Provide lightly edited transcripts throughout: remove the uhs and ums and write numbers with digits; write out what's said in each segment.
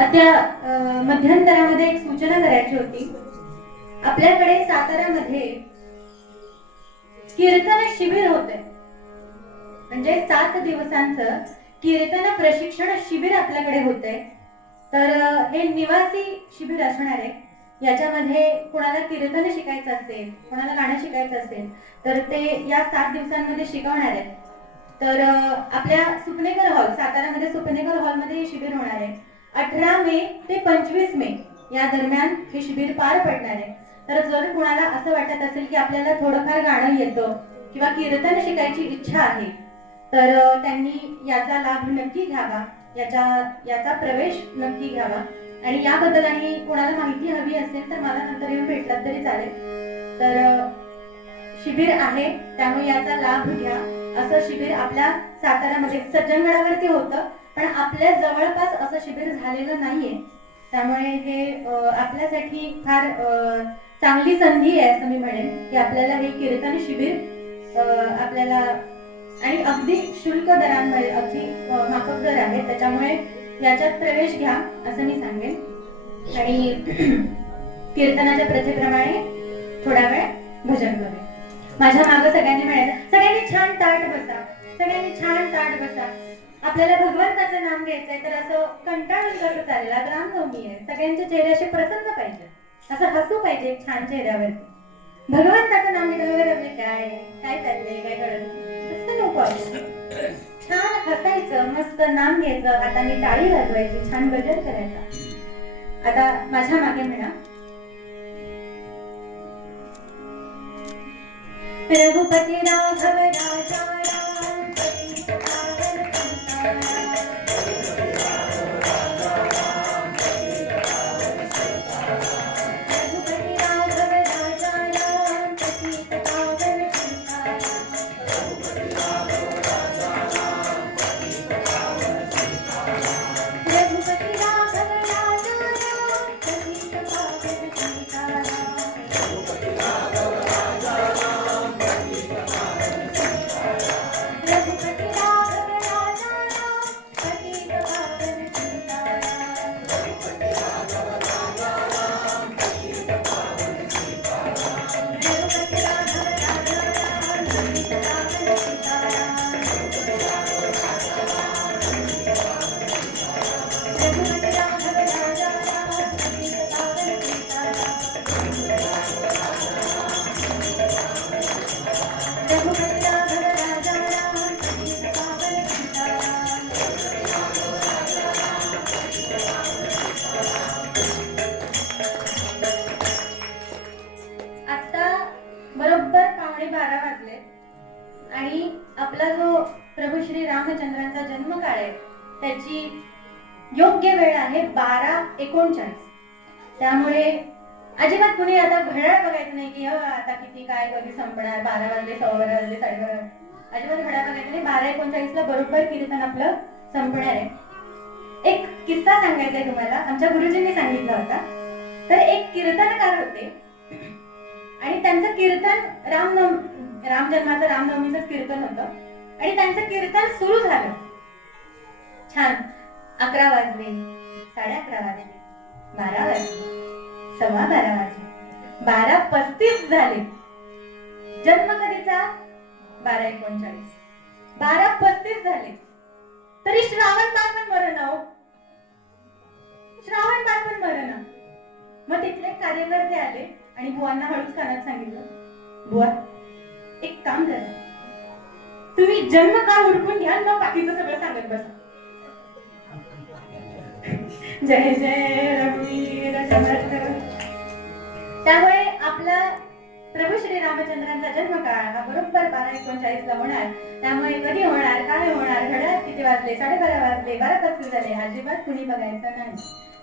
आता मध्यंतरामध्ये एक सूचना करायची होती. आपल्याकडे साताऱ्यामध्ये कीर्तन शिबिर होते, म्हणजे 7 दिवसांचं कीर्तन प्रशिक्षण शिबिर आपल्याकडे होते. तर हे निवासी शिबिर असणार आहे. याच्यामध्ये कोणाला कीर्तन शिकायचं असेल, कोणाला गाणं शिकायचं असेल तर ते या 7 दिवसांमध्ये शिकवणार आहेत. तर आपल्या सुपनेकर हॉल, साताऱ्यामध्ये सुपनेकर हॉलमध्ये हे शिबिर होणार आहे. 18 मे ते 25 मे या दरम्यान हे शिबिर पार पडणार आहे. तर जर कुणाला असं वाटत असेल की आपल्याला थोडंफार गाणं येतं किंवा कीर्तन शिकायची इच्छा आहे तर त्यांनी याचा लाभ नक्की घ्यावा, याचा प्रवेश नक्की घ्यावा. आणि याबद्दल आणि कोणाला माहिती हवी असेल तर मला नंतर येऊन भेटलात तरी चालेल. तर शिबिर आहे, त्यामुळे याचा लाभ घ्या. असं शिबिर आपल्या साताऱ्यामध्ये सज्जनगडावरती होतं, पण आपल्या जवळपास असं शिबिर झालेलं नाहीये. त्यामुळे हे आपल्यासाठी फार चांगली संधी आहे असं मी म्हणेन की आपल्याला हे कीर्तन शिबिर आपल्याला आणि अगदी शुल्क दरांमध्ये, अगदी माफक दर आहे, त्याच्यामुळे याच्यात प्रवेश घ्या असं मी सांगेन. आणि कीर्तनाच्या प्रथेप्रमाणे थोडा वेळ भजन करूया. माझ्या मागं सगळ्यांनी म्हणायचं, सगळ्यांनी छान ताट बसा, सगळ्यांनी छान ताट बसा. आपल्याला भगवंताचं नाम घ्यायचंय तर असं कंटाळून कसं चालेल. आज रामनवमी आहे, सगळ्यांचे चेहरे असे प्रसन्न पाहिजे, असं हसू पाहिजे छान चेहऱ्यावरती. भगवंताचं नाम घेतलं काय काय चाललंय काय कळत तसं नको. छान हसायचं, मस्त नाम घ्यायचं, हाताने टाळी वाजवायची, छान गजर करायचा. आता माझ्या मागे म्हणा, रघुपती राघव राजा राम पतित पावन संसार. आणि आपला जो प्रभू श्री रामचंद्रांचा जन्मकाळ आहे त्याची योग्य वेळ आहे 12:39. त्यामुळे अजिबात कुणी आता घड्याळ बघायचं नाही की आता किती काय कधी संपणार, 12 वाजले, 12:15 वाजले, 12:30. अजिबात घड्याळ बघायचं नाही. 12:39 बरोबर कीर्तन आपलं संपणार आहे. एक किस्सा सांगायचा आहे तुम्हाला, आमच्या गुरुजींनी सांगितला होता. तर एक कीर्तनकार होते आणि त्यांचं कीर्तन राम जन्माचं, रामनवमीचं कीर्तन होतं. आणि त्यांचं कीर्तन सुरू झालं. छान 11 वाजले, 11:30 वाजले, 12 वाजले, 12:15 वाजले, 12:35 झाले. जन्म कधीचा? 12:39. 12:35 झाले तरी श्रावण बाळ पण मरण हो, श्रावण बाळ पण मरण. मग तिथले कार्यकर्ते आले आणि बुवांना हळूच कानात सांगितलं, बुवा एक काम करा, तुम्ही जन्म काळ उरकून घ्या, मग बाकीचं सगळं सांगत बसा. जय जय रघुवीर समर्थ. त्यामुळे आपला प्रभू श्री रामचंद्रांचा जन्मकाळ हा बरोबर 12:39 होणार. त्यामुळे कधी होणार, काय होणार, घड्याळ किती वाजले, 12:30 वाजले, 12:35 झाले, अजिबात कुणी बघायचं नाही.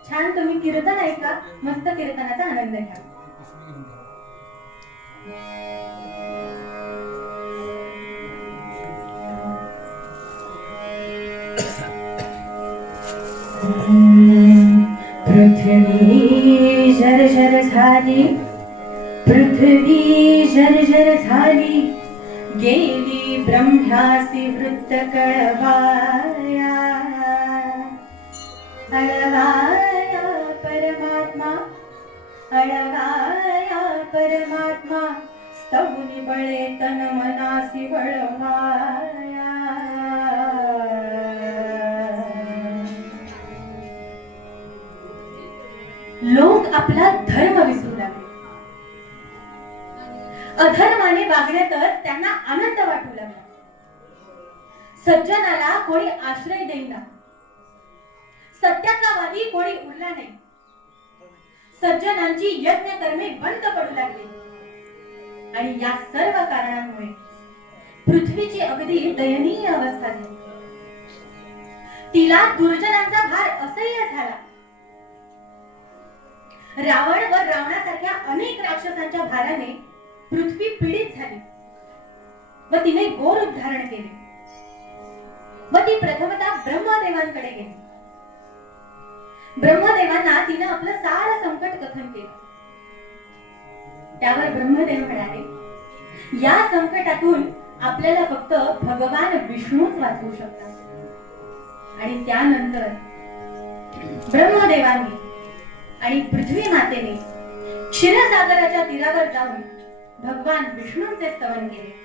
छान तुम्ही कीर्तन ऐका, मस्त कीर्तनाचा आनंद घ्या. पृथ्वी जर्जर झाली, पृथ्वी जर्जर झाली, गेली ब्रह्म्यासी वृत्त कळवाया. अळवाया परमात्मा, अळवाया परमात्मा, स्तवुनी बळे तन मनासी वळवाया. लोक आपला धर्म विसरू लागले. अधर्माने वागण्यातच त्यांना आनंद वाटू लागला. सज्जनाला कोणी आश्रय देईना, सत्याचा वादी कोणी उरला नाही. सज्जनांची यज्ञ कर्मे बंद पडू लागली आणि या सर्व कारणांमुळे पृथ्वीची अगदी दयनीय अवस्था झाली. तिला दुर्जनांचा भार असह्य झाला. रावण व रावणासारख्या अनेक राक्षसांच्या भाराने पृथ्वी पीडित झाली व तिने घोर उद्धारण केले व ती प्रथमतः ब्रह्मदेवांकडे गेली. ब्रह्मदेवांना तिने आपलं सारं संकट कथन केलं. त्यावर ब्रह्मदेव म्हणाले, या संकटातून आपल्याला फक्त भगवान विष्णूच वाचवू शकतात. आणि त्यानंतर ब्रह्मदेवांनी आणि पृथ्वी मातेने क्षीरसागराच्या तीरावर जाऊन भगवान विष्णूंचे स्तवन केले.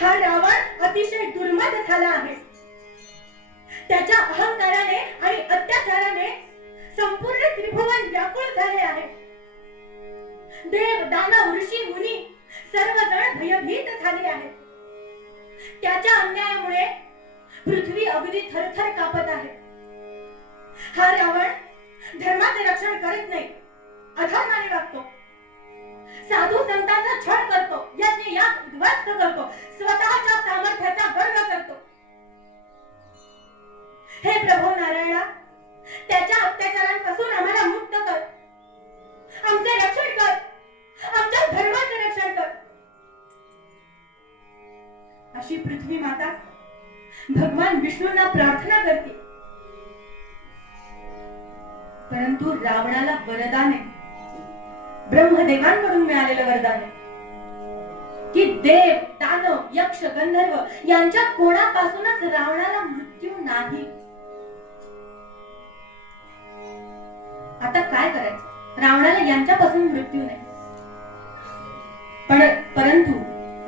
हा रावण अतिशय दुर्मद झाला आहे. त्याच्या अहंकाराने आणि अत्याचाराने संपूर्ण त्रिभुवन व्याकुळ झाले आहे. देव, दानव, ऋषी, मुनी सर्वजण भयभीत झाले आहेत. त्याच्या अन्यायामुळे पृथ्वी अगदी थरथर कापत आहे. हा रावण धर्माचे रक्षण करत नाही, अधर्माने वागतो, साधू संतांचा छळ करतो, यज्ञ याग उद्ध्वस्त करतो, स्वतःच्या सामर्थ्याचा गर्व करतो. हे प्रभू नारायणा, त्याच्या अत्याचारांपासून आम्हाला मुक्त कर, आमचे रक्षण कर, आमच्या धर्माचे रक्षण कर. अशी पृथ्वी माता भगवान विष्णूंना प्रार्थना करते. परंतु रावणाला वरदान आहे, ब्रह्मदेवांकडून मिळालेलं वरदान आहे की देव, दानव, यक्ष, गंधर्व यांच्या कोणापासूनच रावणाला मृत्यू नाही. आता काय करायचं? रावणाला यांच्यापासून मृत्यू नाही, परंतु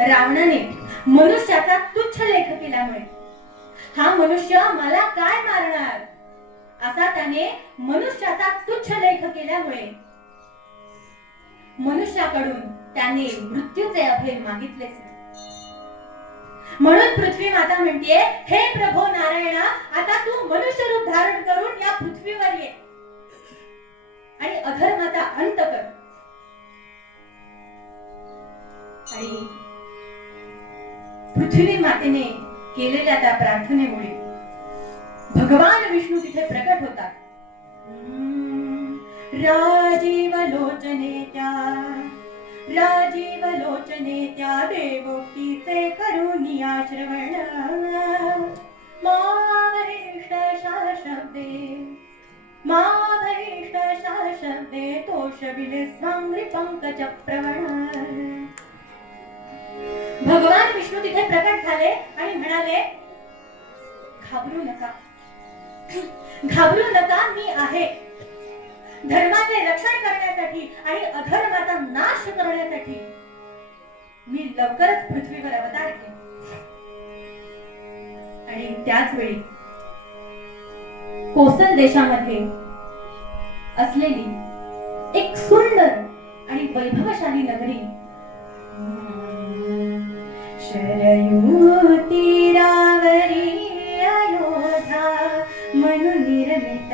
रावणाने मनुष्याचा तुच्छ लेख केल्यामुळे हा मनुष्य मला काय मारणार असा त्याने मनुष्याचा तुच्छ लेख केल्यामुळे मनुष्याकडून त्याने मृत्यूचे अभय मागितलेच. म्हणून पृथ्वी माता म्हणते, हे प्रभो नारायणा, आता तू मनुष्य रूप धारण करून या पृथ्वीवर ये आणि अधर्माचा अंत कर. आणि पृथ्वी मातेने केलेल्या त्या प्रार्थनेमुळे भगवान विष्णू तिथे प्रकट होतात. राजीव लोचने त्या देवोक्तीचे करुणी आश्रवण माभीष्ट शाशब्दे तोषविले सांग्री पंकज प्रवण. भगवान विष्णू तिथे प्रकट झाले आणि म्हणाले, घाबरू नका, मी आहे. धर्माचे रक्षण करण्यासाठी आणि अधर्माचा नाश करण्यासाठी मी लवकरच पृथ्वीवर अवतार केला. आणि त्याच वेळी कोसल देशामध्ये असलेली एक सुंदर आणि वैभवशाली नगरी शरयू तीरावरी अयोध्या म्हणून निर्मित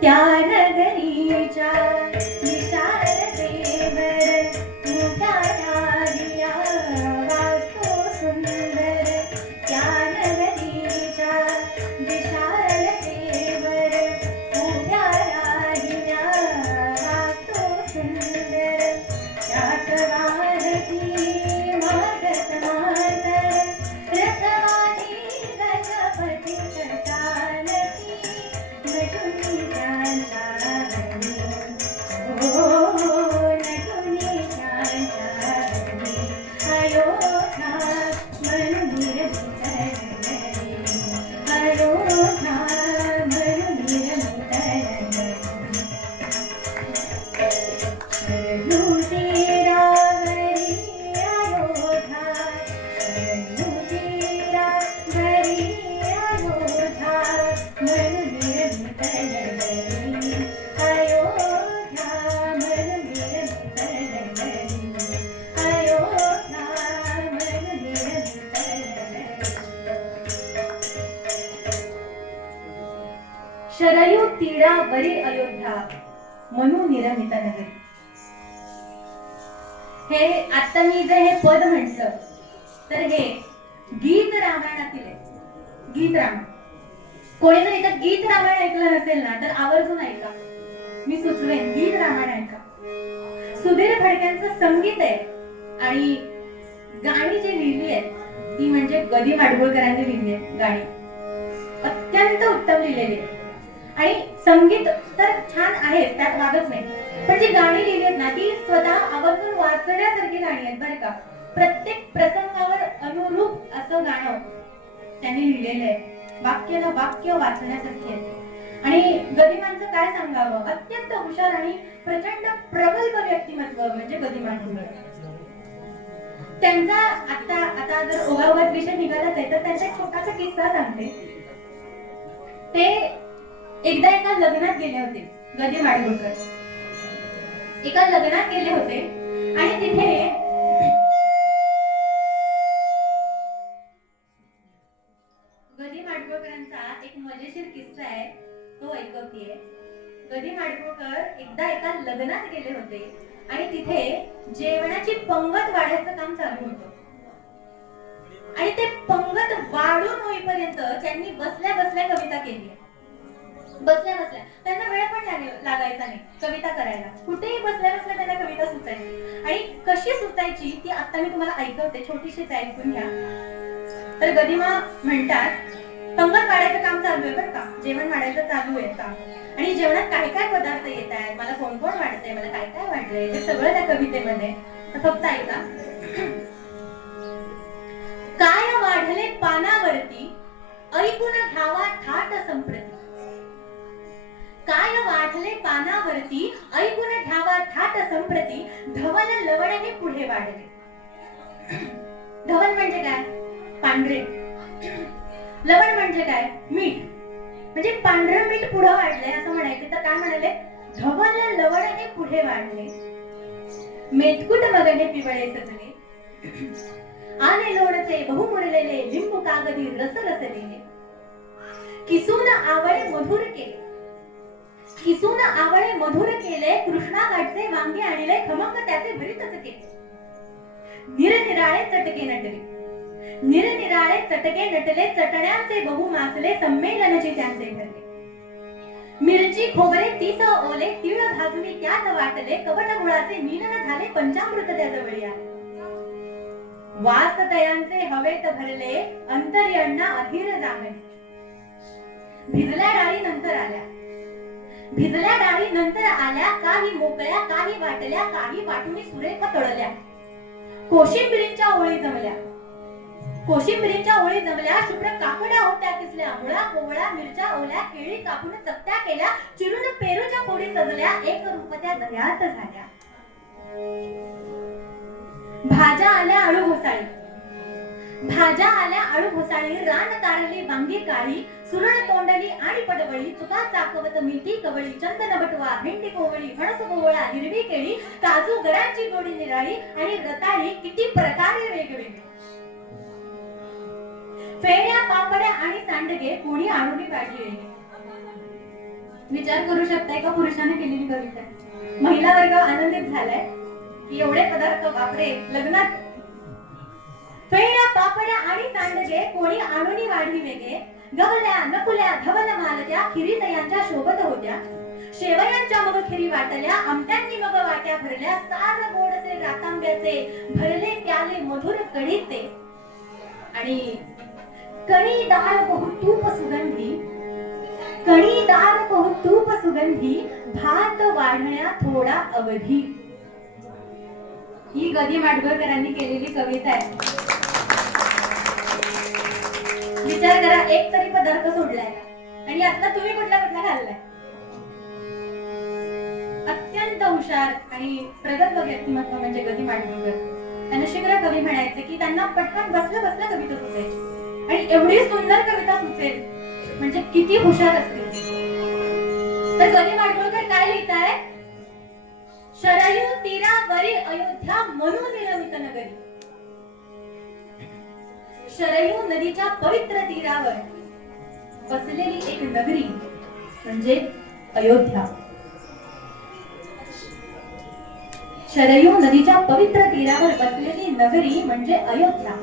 त्या नगरीच्या विशालतेवर मोठ्या राहिल्या वास्तू सुंदर. त्या नगरीच्या विशालतेवर मोठ्या राहिल्या वास्तू सुंदर. त्यात वाहती मागत मातर रथवादी गजपती चालती नटुनी शरयू तीरावरी अयोध्या म्हणून निर्मित नगरी. हे आता मी जे हे पद म्हटलं तर हे गीत रामायणातील आहे. गीत रामायण. कोणी जर इथं गीत रामायण ऐकलं नसेल ना तर आवर्जून ऐका. मी सुचवेन गीत रामायण ऐका. सुधीर फडक्यांचं संगीत आहे आणि गाणी जी लिहिली आहेत ती म्हणजे गदी माडगुळकरांनी लिहिली आहेत. गाणी अत्यंत उत्तम लिहिलेली आहे आणि संगीत तर छान आहे, त्यात वादच नाही. पण जी गाणी लिहिली आहेत ना ती स्वतः आवर्जून वाचण्यासारखी गाणी आहेत बरं का. प्रत्येक प्रसंगावर अनुरूप असं गाणं त्यांनी लिहिलेलं आहे. वाक्य ना वाक्य वाचण्यासारखी आहे. आणि गदिमांचं काय सांगावं, अत्यंत हुशार आणि प्रचंड प्रगल्भ व्यक्तिमत्व म्हणजे गदिमान. त्यांचा आता जर ओघाओघाच विषय निघालाच आहे तर त्यांचा एक छोटासा किस्सा सांगते. ते एकदा एका लग्नात गेले होते. गदी माडगुळकर एका लग्नात गेले होते आणि तिथे गदी माडगुळकरांचा एक मजेशीर किस्सा आहे तो ऐकवतीये. गदी माडगुळकर एकदा एका लग्नात गेले होते आणि तिथे जेवणाची पंगत वाढायचं काम चालू होतं. आणि ते पंगत वाढून होईपर्यंत त्यांनी बसल्या बसल्या कविता केली. बसल्या बसल्या त्यांना वेळ पण लागायचा नाही कविता करायला. कुठेही बसल्या बसल्या त्यांना कविता सुचायची. आणि कशी सुचायची ती आता मी तुम्हाला ऐकवते, छोटीशीच ऐकून घ्या. तर गदिमा म्हणतात, पंगत वाढायचं काम चालू आहे बरं का, जेवण वाढायचं चालू आहे का, आणि जेवणात काय काय पदार्थ येत आहेत, मला कोण कोण वाटतंय, मला काय काय वाटलंय, ते सगळं त्या कवितेमध्ये. फक्त ऐका. काय वाढले पानावरती ऐकून घ्यावा थाट संप्रती. काय वाढले पानावरती ऐकून घ्यावा थाट संप्रती. धवल लवण हे पुढे वाढले. धवल म्हणजे काय, पांढरे. लवण म्हणजे काय, मीठ. म्हणजे पांढरं मीठ पुढे वाढले असं म्हणायचे तर काय म्हणाले, धवल लवण हे पुढे वाढले. मेतकुट मगने पिवळे सजले. आले लोणचे बहु मुरलेले लिंबू कागदी रस रसलेले. किसून आवळे मधुर केले. किसून आवळे मधुर केले. कृष्णा गाठचे वांगे आणले खमंग त्याचे भरीतच केले. निरनिराळे चटके नटले. निरनिराळे चटके नटले. चटण्यांचे बहु मासले संमेलनचे त्यांचे भरले. मिरची खोबरे 30 ओले तीळ भाजमी त्यात वाटले. कवट गुळाचे मीनन झाले पंचामृत त्या जवळी आले. वास तयांचे हवेत भरले अंतर्यण्णा अधीर जागले. भिजल्या डाळी नंतर आल्या. भिजल्या डाळी नंतर आल्या, काही मोकळ्या, काही वाटल्या, काही वाटून सुरेख तळल्या. कोशिंबिरींच्या ओळी जमल्या. कोशिंबिरीच्या ओळी जमल्या. शुभ्र काकड्या होत्या किसल्या. मुळा, कोवळा, मिरच्या ओल्या, केळी कापून चकत्या केल्या. चिरून पेरूच्या फोडी सजल्या. एक रुपत्या दह्यात झाल्या. भाज्या आल्या आळू घोसाळी. भाज्या आल्या आळू घोसाळी. रान कारली, वांगी काळी, सुरण तोंडली आणि पडवळी, चुका चाकवत, मेथी कवळी, चंदन बटवा, भेंडी कोवळी, फणस कोवळा, हिरवी केळी, काजू गराची गोडी निराळी आणि रताळी किती प्रकारे वेगवेगळे. फेऱ्या, पापड्या आणि सांडगे कोणी आणून काढले. विचार करू शकताय का पुरुषाने केलेली कविता. महिला वर्ग आनंदित झालाय की एवढे पदार्थ बापरे लग्नात. फेऱ्या, पापड्या आणि सांडगे कोणी आणून वाढली वेगे. गवल्या, नकुल्या, धवल मालत्या, खिरी दयांच्या शोभत होत्या. शेवयांच्या मग खिरी वाटल्या, आमट्यांनी मग वाट्या भरल्या. सार गोडसे रातांब्याचे भरले प्याले मधुर कढीचे. आणि कणीदार बहु तूप सुगंधी, कणीदार बहु तूप सुगंधी, भात वाढण्या थोडा अवधी. ही गदी माडगुळकरांनी केलेली कविता आहे. विचार करा, एक तरी पदार्थ सोडलाय आणि आता तुम्ही कुठला कुठला खाल्लाय. अत्यंत हुशार आणि प्रगत व्यक्तिमत्व म्हणजे गदी माडगुळकर. त्यांना शीघ्र कवी म्हणायचे की त्यांना पटकन बसलं बसलं कविता सुचायची आणि एवढी सुंदर कविता सुचेल म्हणजे किती हुशार असतील. तर गदी माडगुळकर काय लिहिताय. शरयू तीरावरी अयोध्या म्हणून निर्मित नगरी. शरयू नदीच्या पवित्र तीरावर बसलेली एक नगरी म्हणजे अयोध्या. शरयू नदीच्या पवित्र तीरावर बसलेली नगरी म्हणजे अयोध्या.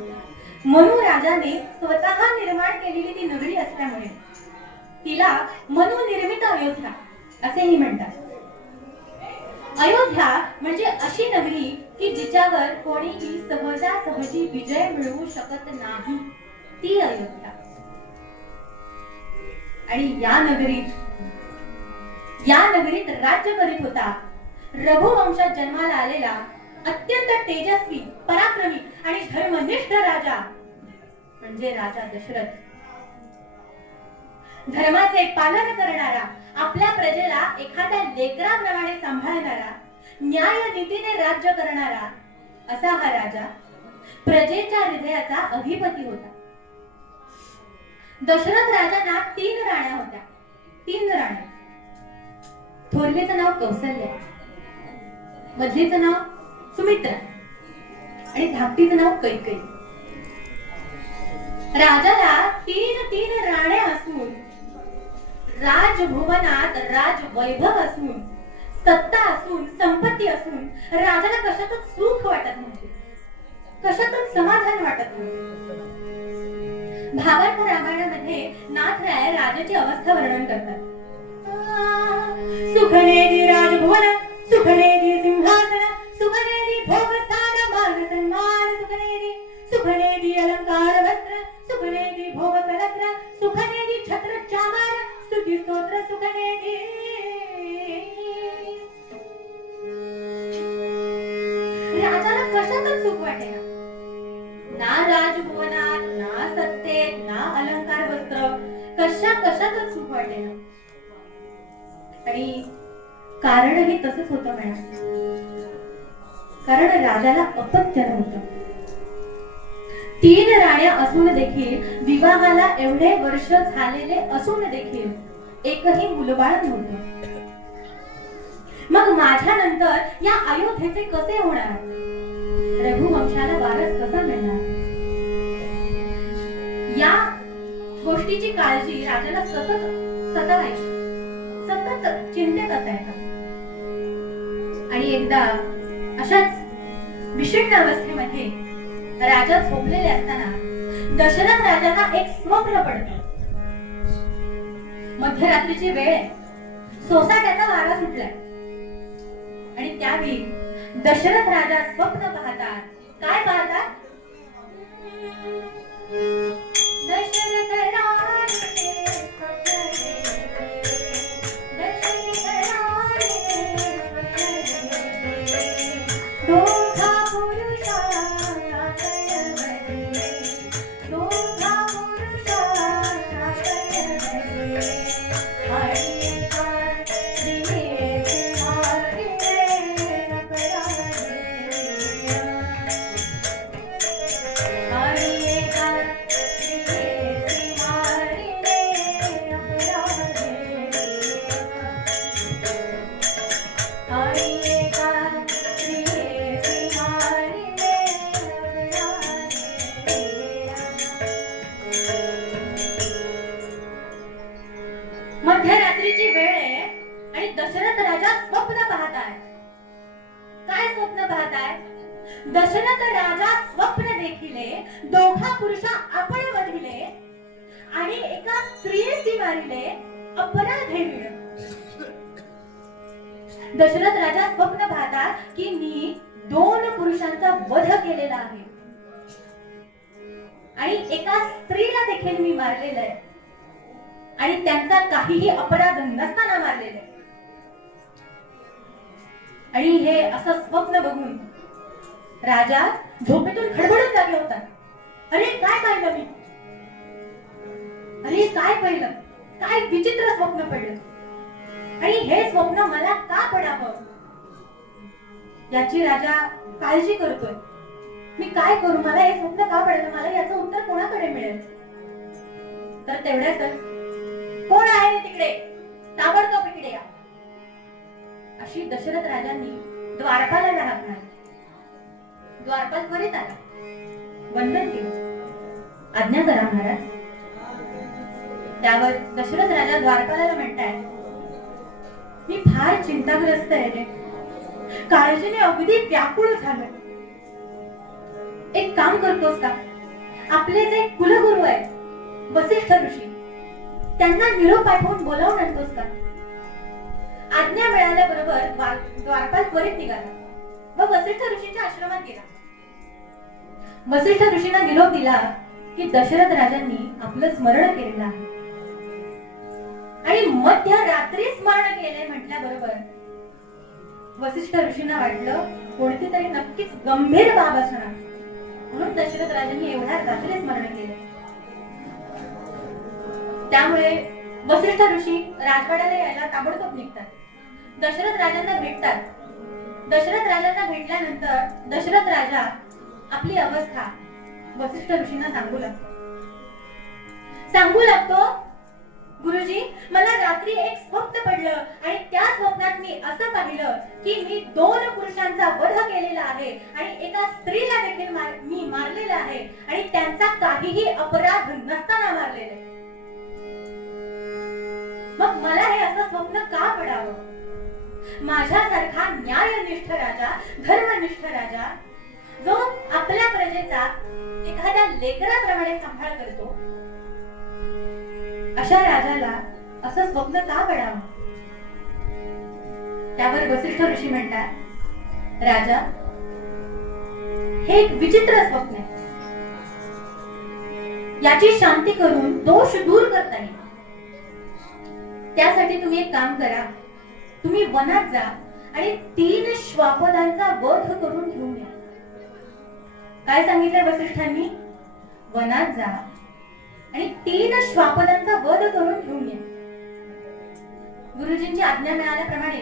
मनु राजाने स्वतः निर्माण केलेली ती नगरी असल्यामुळे तिला मनु निर्मित अयोध्या असेही म्हणतात. अयोध्या म्हणजे अशी नगरी की जिच्यावर कोणीही सहजासहजी विजय मिळवू शकत नाही, ती अयोध्या. आणि या नगरीत राज्य करीत होता रघुवंशात जन्माला आलेला अत्यंत तेजस्वी, पराक्रमी आणि धर्मनिष्ठ राजा म्हणजे राजा दशरथ. धर्माचे पालन करणारा, आपल्या प्रजेला एखाद्या लेकराप्रमाणे सांभाळणारा, न्याय नीतीने राज्य करणारा असा हा राजा प्रजेच्या हृदयाचा अधिपती होता. दशरथ राजांना 3 राण्या होत्या. 3 राण्या. थोरलीचं नाव कौसल्या, मधलीचं नाव सुमित्रा आणि धाकटीचं नाव कैकेयी. राजाला 3 राण्या असून, राजभुवनात राजवैभव असून, सत्ता असून, संपत्ती असून राजाला कशातच सुख वाटत नव्हते, कशातच समाधान वाटत नव्हते. भावार्थ रामायणामध्ये नाथराय राजाची अवस्था वर्णन करतात. सुखनेदी राजभुवन, सुखनेदी सिंहासन, सुखनेदी भोगस्थान मान सन्मान, सुखनेदी अलंकार वस्त्र, सुखनेदी भोग कलत्र, सुखनेदी छत्र चामर, स्तुती स्तोत्र सुखनेदी. राजाला कशातच सुख वाटेना, ना राजभुवनात, ना सत्तेत, ना अलंकार वस्त्र, कशातच सुख वाटेना. आणि कारणही तसंच होतं म्हणा. कारण राजाला अपत्य नव्हतं. 3 राण्या असून देखील, विवाहाला एवढे वर्ष झालेले असून देखील एकही मुलबाळ नव्हतं. मग माझ्या नंतर या अयोध्येचे कसे होणार, रघुवंशाला वारस कसा मिळणार, या गोष्टीची काळजी राजाला सतत सतावायची, सतत चिंतेत असायचा. आणि एकदा अशाच विषण्ण अवस्थेमध्ये राजा झोपलेले असताना दशरथ राजांना एक स्वप्न पडतं. मध्यरात्रीची वेळ आहे, सोसाट्याचा वारा सुटलाय आणि त्यावेळी दशरथ राजा स्वप्न पाहतात. काय पाहतात? दशरथ राजे मध्यरात्रीची वेळ आहे आणि दशरथ राजा स्वप्न पाहत आहे. काय स्वप्न पाहत आहे? दशरथ राजा स्वप्न देखिले, दोघा पुरुषा आपण वधिले आणि एका स्त्रीसी मारिले अपराधेविण. दशरथ राजा स्वप्न पाहतात की मी 2 पुरुषांचा वध केलेला आहे आणि एका स्त्रीला देखील मी मारलेलं आहे आणि त्यांचा काहीही अपराध नसताना मारलेले. आणि हे असं स्वप्न बघून राजा झोपेतून खडबडून जागे होता. अरे काय पाहिलं मी? अरे काय पाहिलं? काय विचित्र स्वप्न पडलं आणि हे स्वप्न मला का पडावं याची राजा काळजी करतोय. मी काय करू? मला हे स्वप्न का पडलं? मला याचं उत्तर कोणाकडे मिळेल? तर तेवढ्यातच कोण आहे रे तिकडे? ताबडतोब इकडे या अशी दशरथ राजांनी द्वारपालाला हाक मारली. द्वारपाल त्वरित आला, वंदन केलं. आज्ञा करा महाराज. त्यावर दशरथ राजा द्वारपालाला म्हणताय, मी फार चिंताग्रस्त आहे रे, काळजीने अगदी व्याकुळ झालो. एक काम करतोस का? आपले जे कुलगुरू आहेत वसिष्ठ ऋषी, त्यांना निरोप पाठवून बोलावून आणतोस का? आज्ञा मिळाल्याबरोबर द्वारपाल त्वरित निघाला व वसिष्ठ ऋषींच्या आश्रमात गेला. वसिष्ठ ऋषींना निरोप दिला की दशरथ राजांनी आपलं स्मरण केलेलं आहे आणि मध्यरात्री स्मरण केले म्हटल्याबरोबर वसिष्ठ ऋषींना वाटलं कोणती तरी नक्कीच गंभीर बाब असणार, म्हणून दशरथ राजांनी एवढ्या रात्री स्मरण केले. त्यामुळे वसिष्ठ ऋषी राजवाड्याला यायला ताबडतोब निघतात. दशरथ राजांना भेटतात. दशरथ राजांना भेटल्यानंतर दशरथ राजा आपली अवस्था वसिष्ठ ऋषींना सांगू लागतो, गुरुजी, मला रात्री एक स्वप्न पडलं आणि त्या स्वप्नात मी असं पाहिलं की मी 2 पुरुषांचा वध केलेला आहे आणि एका स्त्रीला देखील मी मारलेलं आहे आणि त्यांचा काहीही अपराध नसताना मारलेले. मग मला हे असं स्वप्न का पडावं? माझ्यासारखा न्यायनिष्ठ राजा, धर्मनिष्ठ राजा, जो आपल्या प्रजेचा एखाद्या लेकराप्रमाणे सांभाळ करतो, अशा राजाला असं स्वप्न का पडावं? त्यावर वसिष्ठ ऋषी म्हणतात, राजा, हे एक विचित्र स्वप्न आहे. याची शांती करून दोष दूर करता येईल. त्यासाठी तुम्ही एक काम करा, तुम्ही वनात जा आणि 3 श्वापदांचा वध करून घेऊन या. काय सांगितलंय वसिष्ठांनी? वनात जा आणि 3 श्वापदांचा वध करून घेऊन या. गुरुजींची आज्ञा मिळाल्याप्रमाणे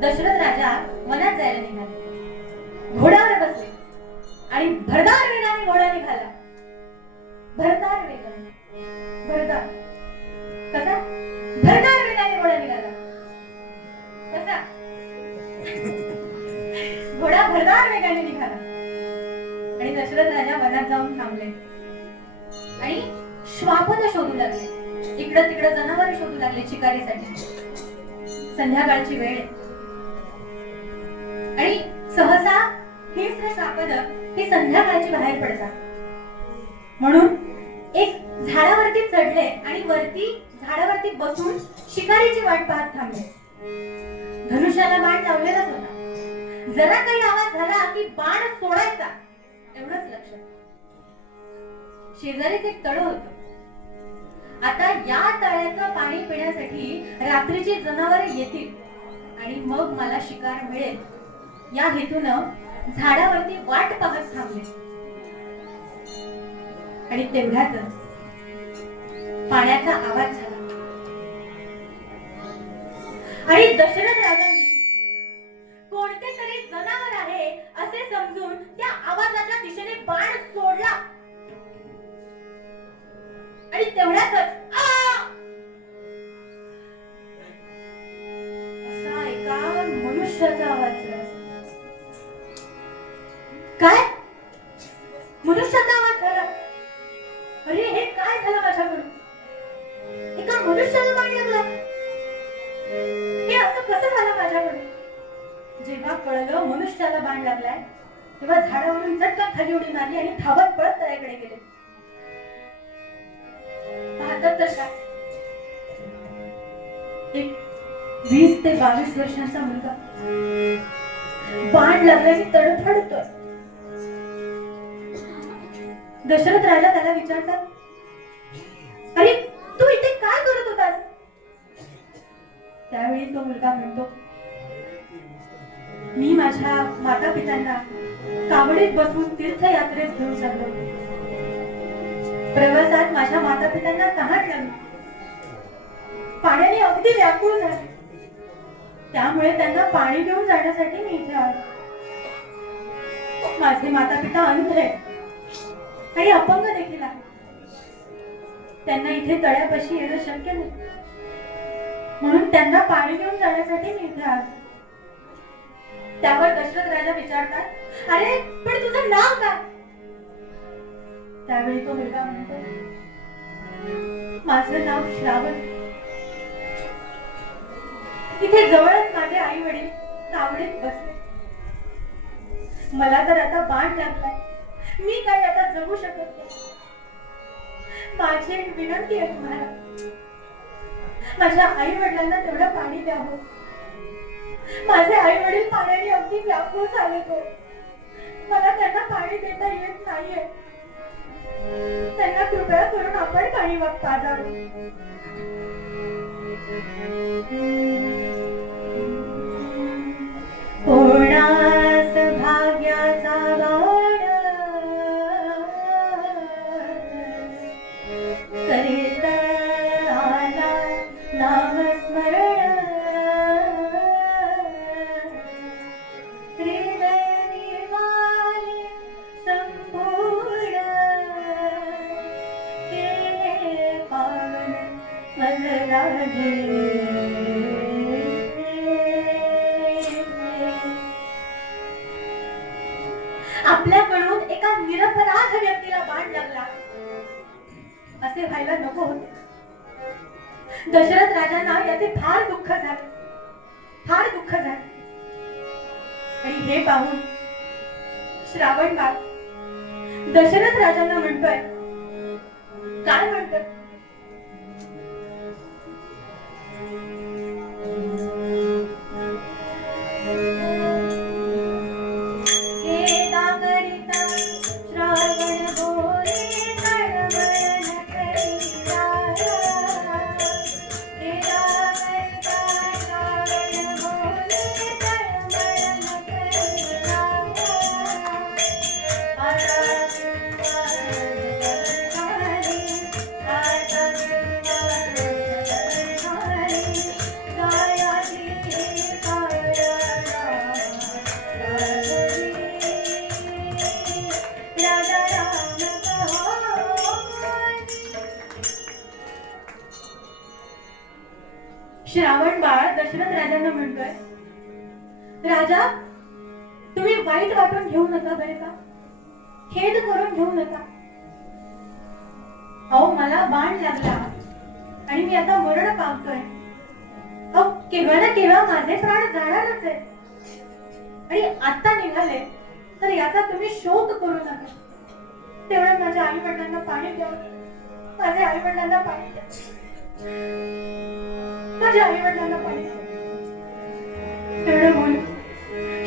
दशरथ राजा वनात जायला निघाले. घोड्यावर बसले आणि भरदार वेगाने घोडा निघाला. भरदार वेगाने, भरदार कसा? भरदार वेगाने घोडा निघाला. कसा? घोडा भरदार वेगाने निघाला आणि दशरथ राजा वनात जाऊन थांबले आणि श्वापद शोधू लागले. इकडं तिकडं जनावर शोधू लागले शिकारीसाठी. संध्याकाळची वेळ आणि सहसा हिंस्र श्वापद ही संध्याकाळची बाहेर पडतात. म्हणून एक झाडावरती चढले आणि वरती झाडावरती बसून शिकारीची वाट पाहत थांबले. धनुष्याला बाण लावलेलाच होता. जरा काही आवाज झाला की बाण सोडायचा, एवढंच लक्षात. शेजारीच एक तळ होतं. आता या तळ्याचं पाणी पिण्यासाठी रात्रीची जनावरे येतील आणि मग मला शिकार मिळेल या हेतूनं झाडावरती वाट पाहत थांबले. आणि तेवढ्यातच पाण्याचा आवाज झाला. आणि दशरथ राजांनी कोणते तरी जनावर आहे असे समजून त्या आवाजाच्या दिशेने बाण सोडला आणि तेवढ्यातच असा एका मनुष्याचा आवाज झाला. काय? मनुष्याचा आवाज झाला? अरे हे काय झालं माझ्याकडून? एका मनुष्याला बाण लागला? हे असं कसं झालं माझ्याकडून? जेव्हा कळलं मनुष्याला बाण लागलाय तेव्हा झाडावरून झटकन खाली उडी मारली आणि धावत पळत तळ्याकडे गेले. पाहतात तर काय, एक 20 ते 22 वर्षांचा मुलगा बाण लागल्याने तडफडतोय. दशरथ राजा त्याला विचारतात, अरे तू इथे काय करत होतास? त्यावेळी तो मुलगा म्हणतो, मी माझ्या माता पित्यांना कावडीत बसून तीर्थयात्रेत घेऊन चाललो. प्रवासात माझ्या माता पित्यांना तहान लागली, पाण्याने अगदी व्याकुळ झाले. त्यामुळे त्यांना पाणी घेऊन जाण्यासाठी मी इथे आलो. माझे माता पिता अंध आहेत आणि अपंग देखील आहे. त्यांना इथे तळ्यापाशी येणं शक्य नाही, म्हणून त्यांना पाणी घेऊन जाण्यासाठी मी इथे आलो. त्यावर दशरथ राजा विचारतात, अरे पण तुझं नाव काय? त्यावेळी तो मुलगा म्हणतो, माझं नाव श्रावण. इथे जवळच माझे आई वडील कावडीत बसले. मला तर आता बाण लागलाय, मी काय आता जगू शकत नाही. माझी एक विनंती आहे तुम्हाला, माझ्या आई वडिलांना तेवढं पाणी द्यावं. माझे आई वडील पाण्याने अगदी व्याकुळ झाले. मला त्यांना पाणी देता येत नाहीये. त्यांना कृपया करून आपण पाणी पाजावं. कोणास भाग्याचा बाण करीत आला नामस्मरण, आपल्याकडून एका निरपराध व्यक्तीला बाण लागला असे व्हायला नको होते. दशरथ राजांना याचे फार दुःख झाले, फार दुःख झाले. आणि हे पाहून श्रावण बाळ दशरथ राजांना म्हणतोय, काय म्हणतोय? श्रावण बाळ दशरथ राजांना म्हणतोय, राजा तुम्ही वाईट वाटून घेऊ नका बरे का, खेद करून घेऊ नका. अहो मला बाण लागला आणि मी आता मरण पावतोय. अहो केव्हा ना केव्हा माझे प्राण जाणारच आहे आणि आता निघाले तर याचा तुम्ही शोक करू नका. तेवढं माझ्या आई वडिलांना पाणी द्या, माझ्या आई वडिलांना पाणी द्या, माझ्या आई वडिलांना पाणी द्या. तेवढं बोल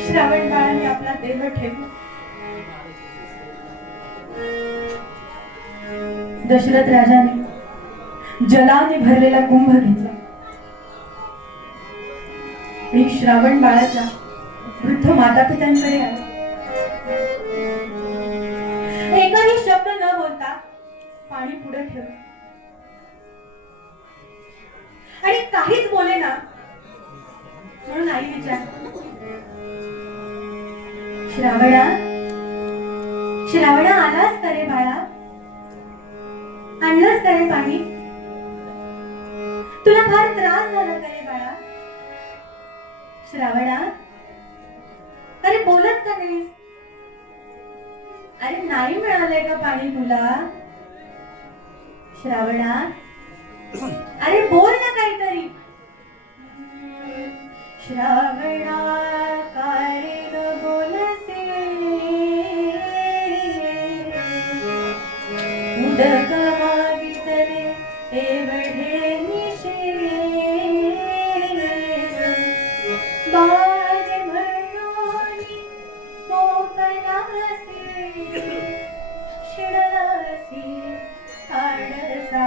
श्रावण बाळाने आपला देह ठेवला. दशरथ राजाने जलाने भरलेला कुंभ घेतला आणि श्रावण बाळाच्या वृद्ध माता पित्यांकडे आला. एकाही शब्द न बोलता पाणी पुढे ठेवलं आणि काहीच बोले ना म्हणून आई विचार, श्रावणा श्रावणा आलास का रे बाळा? आणलंस का रे पाणी? तुला फार त्रास झाला का रे बाळा? श्रावणा, अरे बोलत का नाहीस? अरे नाही मिळालंय का पाणी तुला? श्रावणा, अरे बोल ना काहीतरी. श्रावणा काय ग बोलसे, उदक मागितले एवढे निशे, बाज म्हणून मोकलासी, शिडलासी आडसा.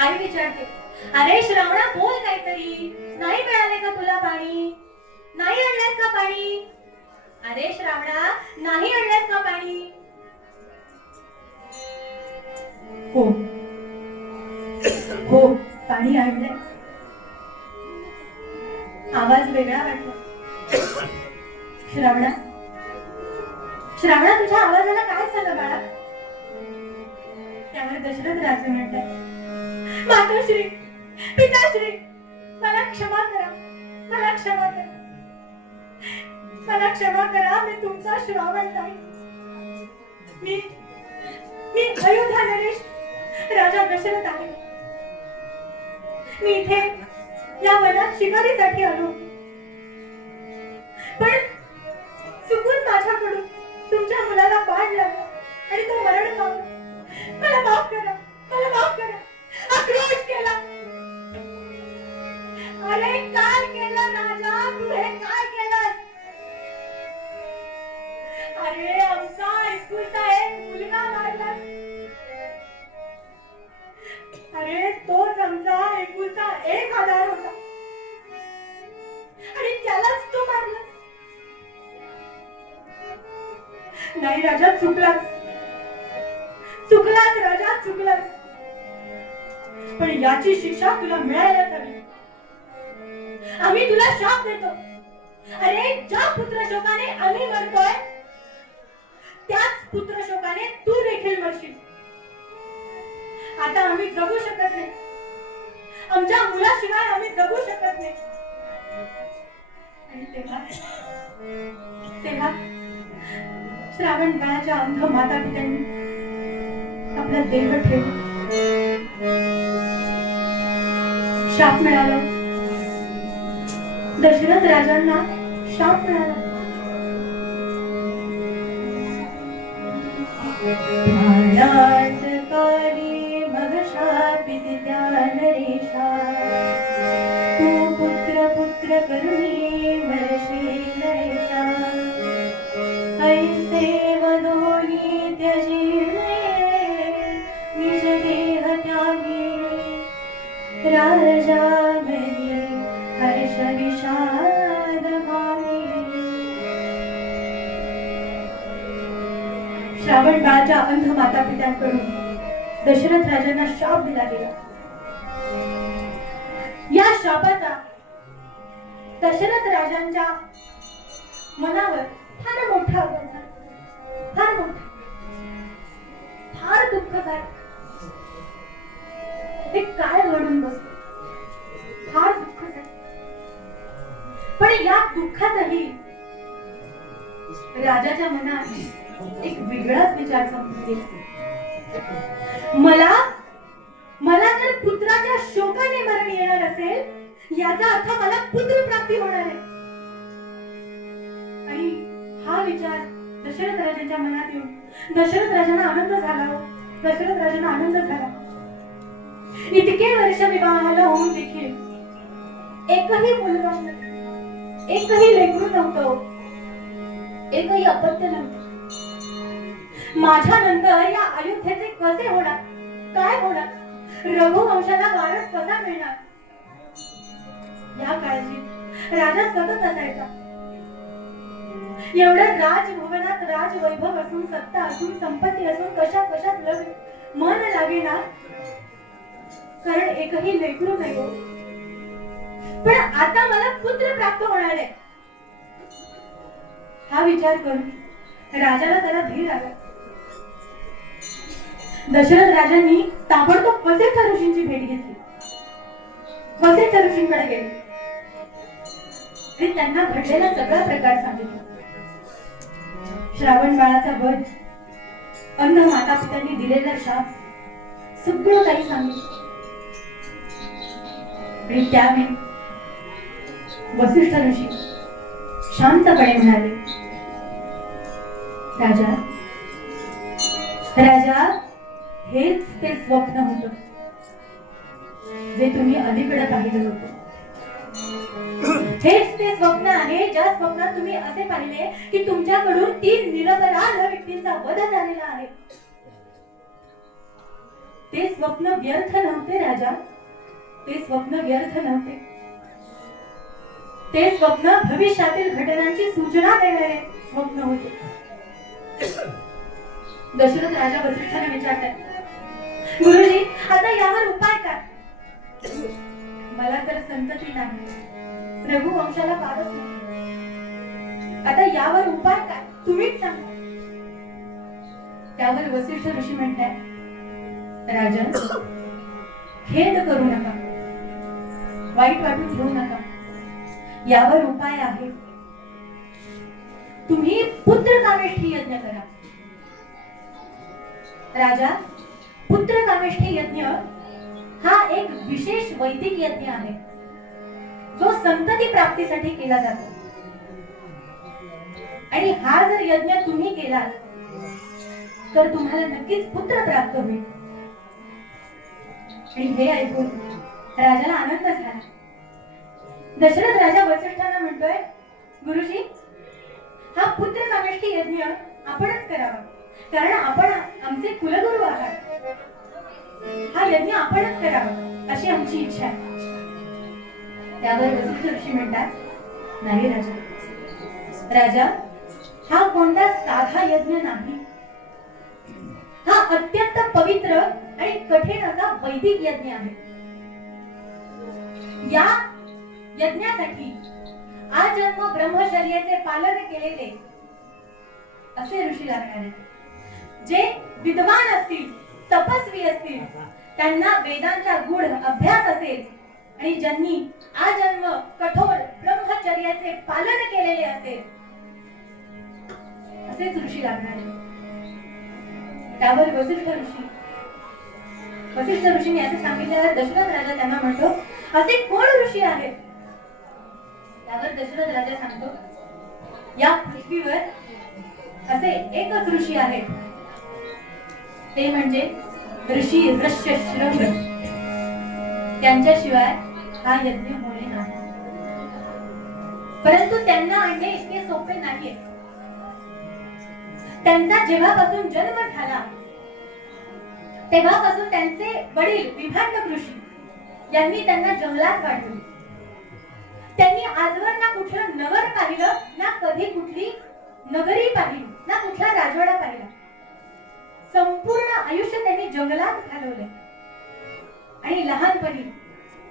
आई विचारते, अरे श्रावणा बोल काहीतरी. नाही मिळाले का तुला पाणी? नाही आणलंस का पाणी? अरे श्रावणा, नाही आणलंस का पाणी? हो हो, पाणी आणलंय. आवाज वेगळा वाटला. श्रावणा श्रावणा, तुझ्या आवाजाला काय झालं बाळा? त्यावर दशरथ राजे म्हणतात, मातोश्री, पिताश्री, मला क्षमा करा, मला क्षमा करा, मला क्षमा करा. मी तुमचा श्रावण नाही. मी अयोध्या नरेश राजा दशरथ आहे. मी इथे या वनात शिकारीसाठी आलो, पण चुकून माझ्याकडून तुमच्या मुलाला बाण लागला आणि तो मरण पावला. मला माफ करा, मला माफ करा. आक्रोश केला. अरे काय केलं राजा, तू हे काय केलं? अरे आमचा एकुलता एक मुलगा मारला. अरे तोच आमचा एकुलता एक आधार होता आणि त्यालाच तू मारला. नाही राजा, चुकलास, चुकलास राजा, चुकलास. पण याची शिक्षा तुला मिळायलाच हवी. आम्ही तुला शाप देतो. अरे ज्या पुत्र शोकाने आम्ही मरतोय, त्याच पुत्र शोकाने तू देखील मरशील. आता आम्ही जगू शकत नाही. आमच्या मुलाशिवाय आम्ही जगू शकत नाही. आणि तेव्हा तेव्हा श्रावण बाळाच्या अंध माता पित्यांनी आपला देह ठेवून शाप मिळाला. दशरथ राजांना शाप मिळाला. प्राणात काली मग शापित त्या नरेशा, तू पुत्र पुत्र करुणी मरशी नरेशा. ऐसे वदोनी त्यजिले निज देह त्यागी, राजा मनी हर्ष विषाद मानी. श्रावण बाळाच्या अंध माता पित्यांकडून दशरथ राजांना शाप दिला गेला. या शापाचा दशरथ राजांच्या मनावर फार मोठा आघात झाला. फार मोठा, फार दुःख झालं. ते काय घडून बसले, फार दुःख झालं. पण या दुःखातही राजाच्या मनात एक वेगळाच विचार समजून मला जर पुत्राच्या शोकाने मरण येणार असेल, याचा अर्थ मला पुत्र प्राप्ती होणार आहे. आणि हा विचार दशरथ राजाच्या मनात येऊन दशरथ राजांना आनंद झाला. दशरथ राजांना आनंद झाला. इतके वर्ष विवाहाला होऊन देखील एकही मुलगा, एकही लेकरू नव्हतं, एकही अपत्य नव्हतं. माझ्या नंतर या अयोध्येचे कसे होणार, काय होणार, रघुवंशाला वारस कसा मिळणार, या काळजीत राजा सतत असायचा. एवढं राजभवनात राजवैभव असून, सत्ता असून, संपत्ती असून, कशा कशात मन लागेना. कारण एकही लेकरू नाही हो. पण आता मला पुत्र प्राप्त होणार आहे हा विचार करून राजाला जरा धीर आला. दशरथ राजांनी ताबडतोब वसिष्ठ ऋषींची भेट घेतली. वसिष्ठ ऋषींकडे गेले आणि त्यांना घडलेला सगळा प्रकार सांगितला. श्रावण बाळाचा वध, अंध माता पित्यांनी दिलेला शाप, सगळं काही सांगितलं. आणि त्यावेळी वसिष्ठ ऋषी शांतपणे म्हणाले, राजा राजा हेच ते स्वप्न होतं जे तुम्ही अलीकडे पाहिलं होतं. हेच ते स्वप्न आहे ज्या स्वप्नात तुम्ही असे पाहिले की तुमच्याकडून 3 निरपराध व्यक्तींचा वध झालेला आहे. ते स्वप्न व्यर्थ नव्हते राजा, ते स्वप्न व्यर्थ नव्हते. ते स्वप्न भविष्यातील घटनांची सूचना देणारे स्वप्न होते. दशरथ राजा वसिष्ठांना विचारतात, गुरुजी आता यावर उपाय काय? मला तर संतती नाही, रघुवंशाला फारच नाही. आता यावर उपाय काय तुम्हीच सांगा. त्यावर वसिष्ठ ऋषी म्हणतात, राजन खेद करू नका, वाईट वाटून घेऊ नका. यावर उपाय आहे. तुम्ही पुत्र कामेष्ठी यज्ञ करा. राजा, पुत्र कामेष्ठी यज्ञ हा एक विशेष वैदिक यज्ञ आहे जो संतती प्राप्तीसाठी केला जातो. आणि हा जर यज्ञ तुम्ही केलात तर तुम्हाला नक्कीच पुत्र प्राप्त होईल. आणि हे ऐकून राजाला आनंद झाला. दशरथ राजा वसिष्ठांना म्हणतोय, गुरुजी हा पुत्र कामेष्ठी यज्ञ आपणच करावा, कारण आपण आमचे कुलगुरू आहात. हा यज्ञ आपणच करावा अशी आमची इच्छा आहे. त्यावर वसिष्ठ ऋषी म्हणतात, नाही राजा, राजा हा कोणता साधा यज्ञ नाही. हा अत्यंत पवित्र आणि कठीण असा वैदिक यज्ञ आहे. या यज्ञासाठी आजन्म ब्रह्मचर्याचे पालन केलेले असे ऋषी लागणार आहेत. जे विद्वान असतील, तपस्वी असतील, त्यांना वेदांचा गूढ अभ्यास असेल आणि ज्यांनी आजन्म कठोर ब्रह्मचर्याचे पालन केलेले असेल असेच ऋषी लागणार आहेत. त्यावर वसिष्ठ ऋषींनी असे सांगितल्यावर दशरथ राजा त्यांना म्हणतो, असे कोण ऋषी आहेत? त्यावर दशरथ राजा सांगतो, या पृथ्वीवर असे एकच ऋषी आहेत, ते म्हणजे ऋषी ऋष्यशृंग. त्यांच्याशिवाय हा यज्ञ होणे नाही. परंतु त्यांना आणणे इतके सोपे नाहीये. त्यांचा जेव्हापासून जन्म झाला तेव्हापासून त्यांचे वडील विभांडक ऋषी यांनी त्यांना जंगलात पाठवले. त्यांनी आजवर ना कुठलं नगर पाहिलं, ना कधी कुठली नगरी पाहिली, ना कुठला राजवाडा पाहिला. संपूर्ण आयुष्य त्यांनी जंगलात घालवले आणि लहानपणी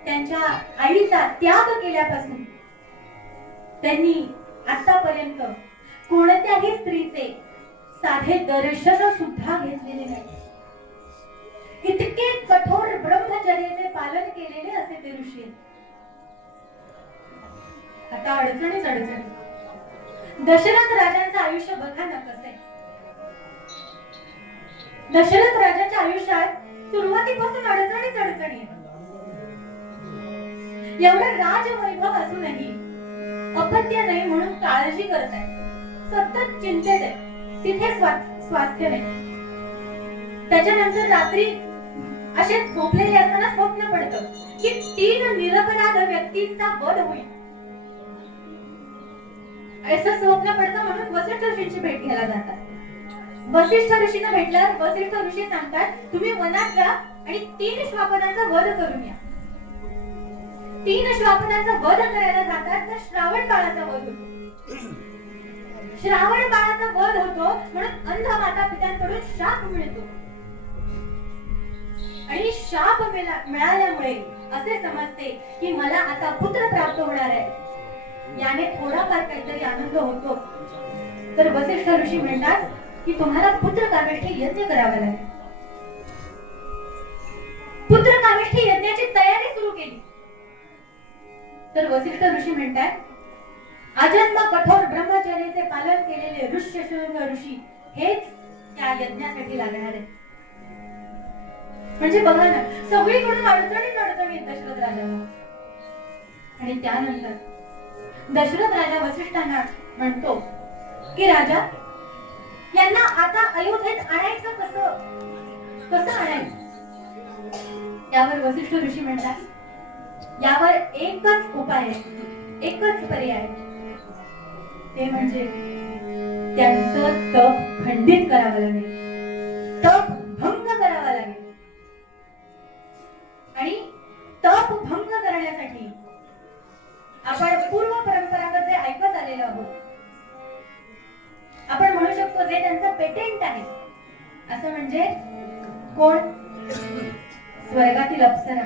त्यांच्या आईचा त्याग केल्यापासून त्यांनी आतापर्यंत कोणत्याही स्त्रीचे साधे दर्शन सुद्धा घेतलेले नाही. इतके कठोर ब्रह्मचर्याचे पालन केलेले असे ते ऋषी. आता अडचणीच अडचणी. दशरथ राजांचं आयुष्य बघा ना कसं आहे. दशरथ राजाच्या आयुष्यात सुरुवातीपासून अडचणीच अडचणी आहेत. एवढं राजवैभव असूनही अपत्य नाही म्हणून काळजी करतायत, सतत चिंतेत आहे. तिथे स्वास्थ्य नाही. त्याच्यानंतर रात्री असे झोपलेले असताना स्वप्न पडतं की 3 निरपराध व्यक्तींचा वध होईल. असं स्वप्न पडतं म्हणून वसिष्ठ ऋषींची भेट घ्यायला जातात. वसिष्ठ ऋषींना भेटल्यावर वसिष्ठ ऋषी सांगतात, तुम्ही वनात जा आणि 3 श्वापदांचा वध करून या. 3 श्वापदांचा वध करायला जातात तर श्रावण बाळाचा वध होतो. श्रावण बाळाचा वध होतो म्हणून अंध माता पित्यांकडून शाप मिळतो आणि शाप मिळाल्यामुळे असे समजते की मला आता पुत्र प्राप्त होणार आहे, याने थोडाफार काहीतरी आनंद होतो. तर वसिष्ठ ऋषी म्हणतात की तुम्हाला पुत्र कामेष्ठी यज्ञ करावा लागेल. पुत्र कामेष्ठी यज्ञाची तयारी सुरू केली. तर वसिष्ठ ऋषी म्हणतात आजन्म कठोर ब्रह्मचर्याचे पालन केलेले ऋष्यशृंग ऋषी हेच त्या यज्ञासाठी लागणार आहेत. म्हणजे बघा ना, सगळीकडून अडचणी येत दशरथ राजाला. आणि त्यानंतर दशरथ राजा वसिष्ठांना म्हणतो की राजा, यांना आता अयोध्येत आणायचं कसं आणायचं? त्यावर वसिष्ठ ऋषी म्हणतात यावर एकच उपाय आहे, एकच पर्याय, ते म्हणजे त्यांचं तप खंडित करावं लागेल, तप भंग करावा लागेल. आणि तप भंग करण्यासाठी आपण पूर्व परंपरागत जे ऐकत आलेलो आहोत, आपण म्हणू शकतो जे त्यांचं पेटेंट आहे, असं म्हणजे कोण? स्वर्गातील अप्सरा.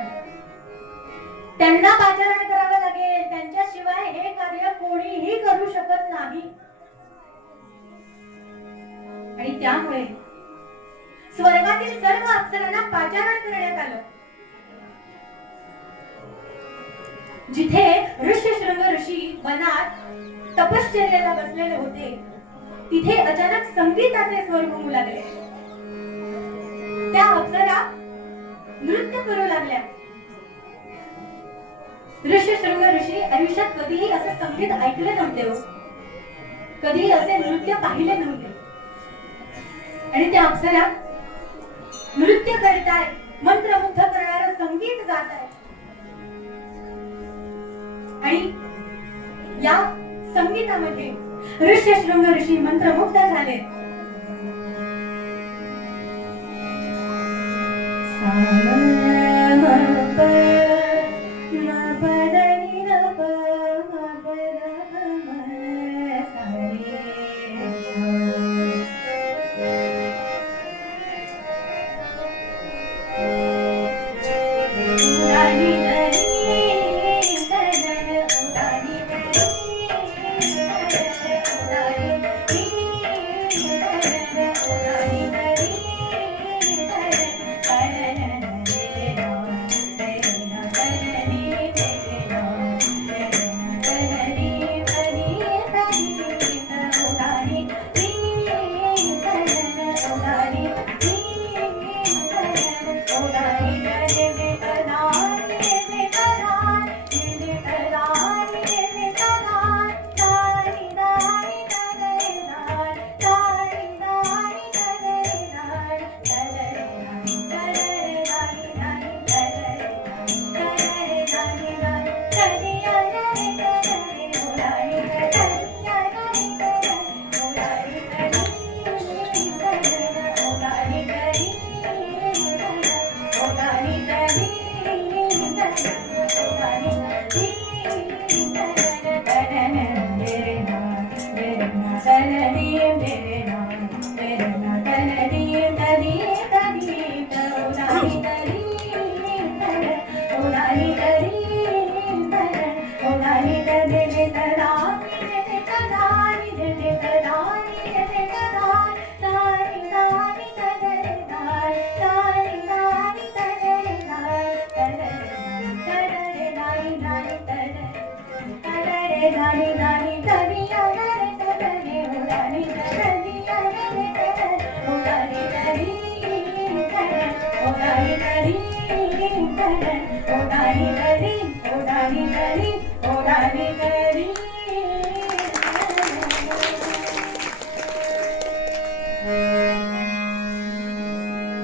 त्यांना पाचारण करावं लागेल, त्यांच्याशिवाय हे कार्य कोणीही करू शकत नाही. आणि त्यामुळे स्वर्गातील सर्व अप्सरांना पाचारण करण्यात आलं. जिथे ऋष्यशृंग ऋषी वनात तपश्चर्याला बसलेले होते, तिथे अचानक संगीताचे स्वर घुमू लागले. त्या अप्सरा नृत्य करू लागल्या. ऋष्यशृंग ऋषी आयुष्यात कधीही असं संगीत ऐकले नव्हते हो, कधीही असे नृत्य पाहिले नव्हते. आणि त्या अप्सरा नृत्य करतायत, मंत्रमुग्ध करणारं संगीत गातायत. आणि या संगीतामध्ये ऋष्यशृंग ऋषी मंत्रमुग्ध झाले.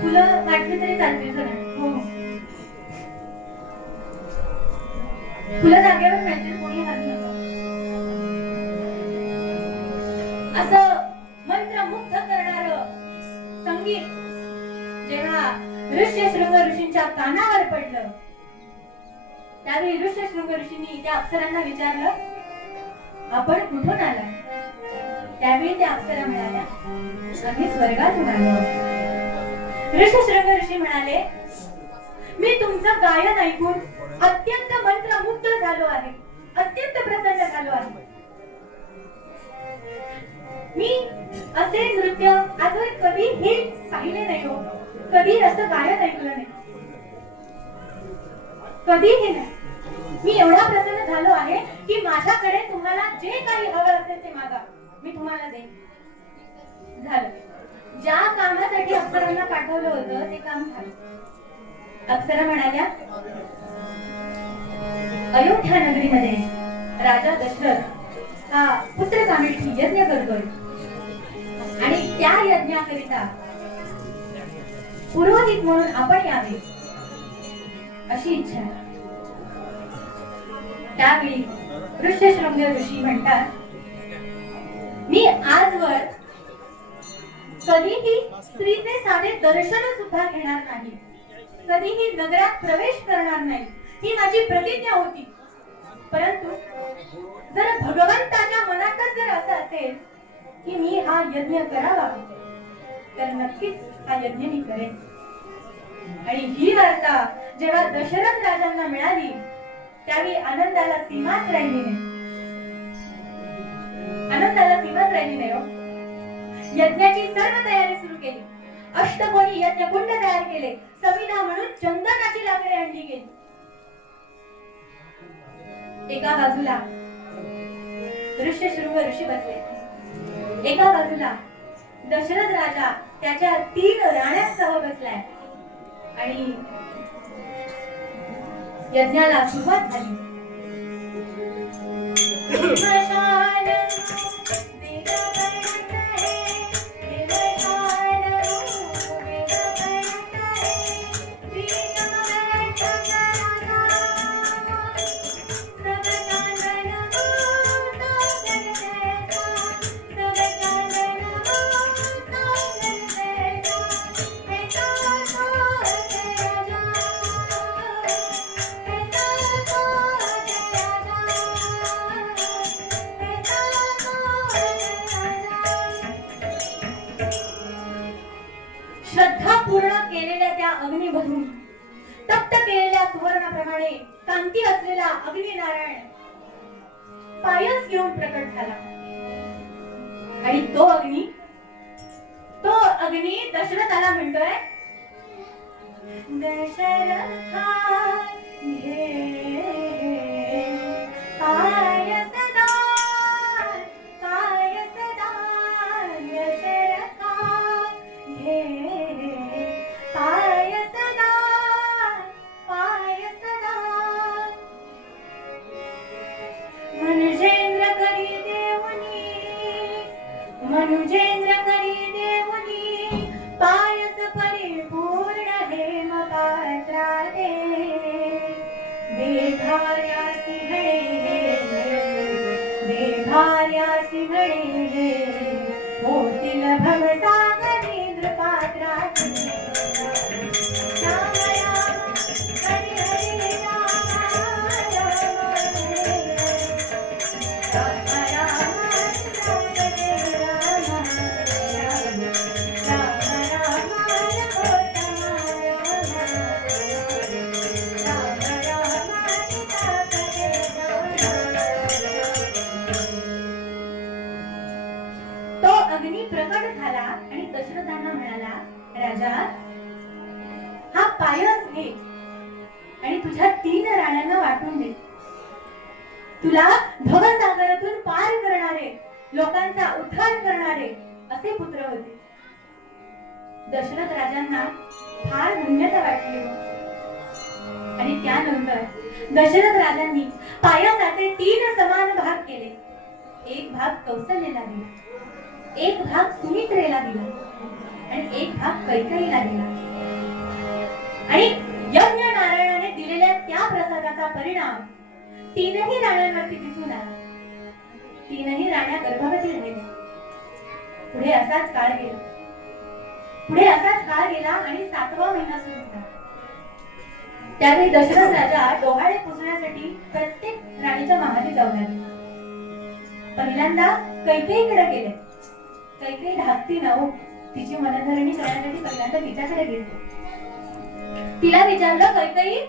फुलं वाटली तरी चालतील सगळं. हो, फुलं जागेवर मिळतील, कोणी हात नका. असं मंत्रमुग्ध करणारं संगीत जेव्हा ऋष्यशृंग ऋषींच्या कानावर पडलं, त्यावेळी ऋष्यशृंग ऋषींनी त्या अप्सरांना विचारलं, आपण कुठून आलाय? त्यावेळी त्या अप्सरा म्हणाल्या, आम्ही स्वर्गातून आलो. ऋष्यशृंग ऋषी म्हणाले, मी तुमचं गायन ऐकून अत्यंत मंत्रमुग्ध झालो आहे, अत्यंत प्रसन्न झालो आहे. मी असे नृत्य आजवर कधीही पाहिले नाही हो, कधी असं गायन ऐकलं नाही, कधीही नाही. मी एवढा प्रसन्न झालो आहे की माझ्याकडे तुम्हाला जे काही हवं असेल ते मागा, मी तुम्हाला देईन. झालं. ज्या कामासाठी अप्सरांना पाठवलं होतं ते काम झालं. अप्सरा म्हणाल्या, अयोध्या नगरीमध्ये राजा दशरथ हा पुत्रकामेष्ठी यज्ञ करतोय आणि त्या यज्ञाकरिता पुरोहित म्हणून आपण यावे अशी इच्छा आहे. त्यावेळी ऋष्यशृंग ऋषी म्हणतात, मी आजवर कधीही स्त्रीचे साधे दर्शन सुद्धा घेणार नाही, कधीही नगरात प्रवेश करणार नाही, ही माझी प्रतिज्ञा होती. परंतु जर भगवंताच्या मनातच जर असं असेल की मी हा यज्ञ करावा तर नक्कीच हा यज्ञ मी करेन. आणि ही वार्ता जेव्हा दशरथ राजांना मिळाली त्यावेळी आनंदाला सीमाच राहिली नाही, आनंदाला सीमाच राहिली नाही हो. यज्ञाची सर्व तयारी सुरू केली, अष्टकोनी यज्ञ कुंड तयार केले, समिधा म्हणून चंदनाची लाकडे आणली गेली. एका बाजूला ऋष्यशृंग ऋषी बसले, एका बाजूला दशरथ राजा त्याच्या 3 राण्यांसह बसलाय आणि यज्ञाला सुरुवात झाली. श्रद्धापूर्ण केलेल्या त्या अग्निमधून तप्त केलेल्या सुवर्णाप्रमाणे कांती असलेला अग्निनारायण पायस घेऊन प्रकट झाला. आणि तो अग्नी दशरथाला म्हणतोय, दशरथा घे पायस दान, पायस दान, दशरथा घे पायस दान, पायस दान. मनुजेंद्र करी देवनी, मनुजेंद्र करी देवनी, पायस परिपूर्ण हेम पात्रा दे. बेघाऱ्यासी घडे, बेघाऱ्यासी घडे, होतील भवसागरी नृपात्रा दे. राम राम हरी हरी राम, राम हरी राम, राम हरे राम, राम राम तो अग्नी प्रकट झाला आणि दशरथांना म्हणाला, राजा हा पायस घे आणि तुझ्या 3 राण्यांना वाटून दे. तुला भवसागरातून पार करणारे, लोकांचा उद्धार करणारे असे पुत्र होते. दशरथ राजांना फार धन्यता वाटली आणि त्यानंतर दशरथ राजांनी पायसाचे 3 समान भाग केले. एक भाग कौसल्येला दिला, एक भाग सुमित्रेला दिला आणि एक भाग कैकेयीला दिला. आणि यज्ञ नारायणाने दिलेल्या त्या प्रसादाचा परिणाम 3ही राण्यांवरती दिसून आला. 3ही राण्या गर्भवती राहिल्या. पुढे असाच काळ गेला, पुढे असाच काळ गेला आणि 7वा महिना सुरू झाला. त्यावेळी दशरथ राजा डोहाळे पुजण्यासाठी प्रत्येक राणीच्या माहेरी जाऊ लागले. पहिल्यांदा कैकेयीकडे गेले. कैकेयी धाकटी नऊ, तिची मनधरणी करण्यासाठी पहिल्यांदा तिच्याकडे गेले. तिला विचारलं, कैकेयी